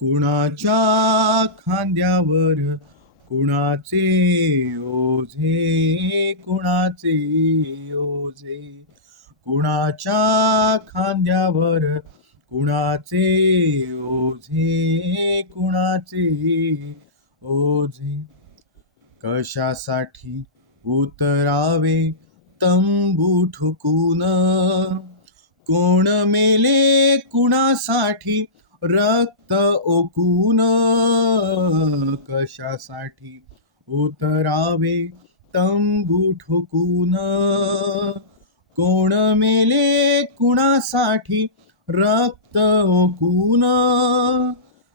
कुणाच्या खांद्यावर कुणाचे ओझे कुणाचे ओझे? कुणाच्या खांद्यावर कुणाचे ओझे कुणाचे ओझे? कशासाठी उतरावे तंबू ठुकून? कोण मेले कुणासाठी रक्त ओकून कशासाठी उतरावे तंबू ठोकून? कोण मेले कुणासाठी रक्त ओकून?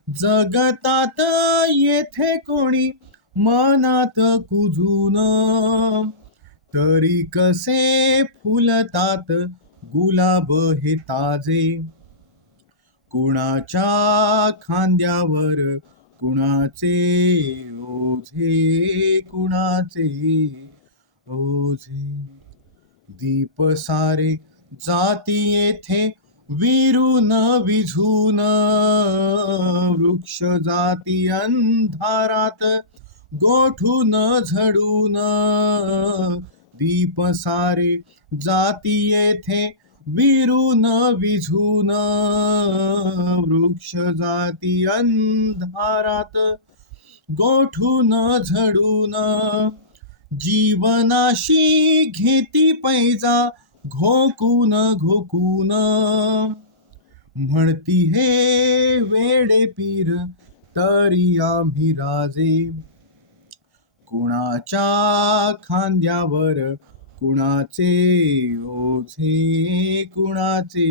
जगतात येथे कोणी मनात कुजून? तरी कसे फुलतात गुलाब हे ताजे? कुणाच्या खांद्यावर कुणाचे ओझे कुणाचे ओझे? दीप सारे जाती येथे विरून विझून वृक्ष जाती अंधारात गोठून झडून. दीप सारे जाती येथे विरून विझून वृक्ष जाती अंधारात गोठून झडून जीवनाशी घेती पैजा घोकून घोकून. म्हणती हे वेडे पीर तरी आम्ही राजे. कुणाच्या खांद्यावर कुणाचे ओझे कुणाचे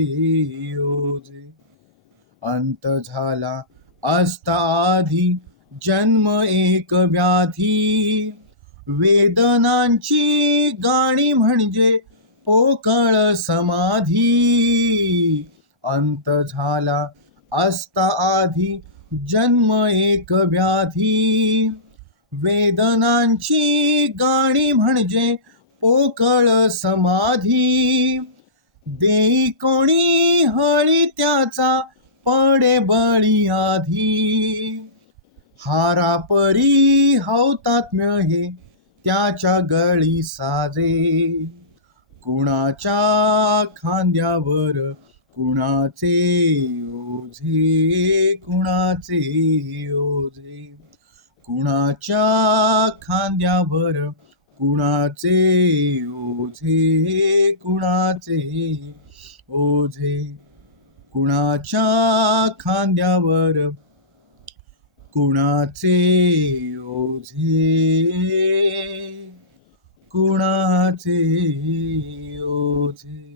ओझे अंत झाला असता आधी जन्म एक व्याधी. वेदनांची गाणी म्हणजे पोकळ समाधी. अंत झाला असता आधी जन्म एक व्याधी. वेदनांची गाणी म्हणजे पोकळ समाधी. देई कोणी हळी त्याचा पडे बळी आधी. हारा परी हौतात्म्य हे त्याच्या गळी साजे. कुणाच्या खांद्यावर कुणाचे ओझे कुणाचे ओझे. कुणाच्या खांद्यावर कुणाचे ओझे कुणाचे ओझे? कुणाच्या खांद्यावर कुणाचे ओझे? कुणाचे ओझे?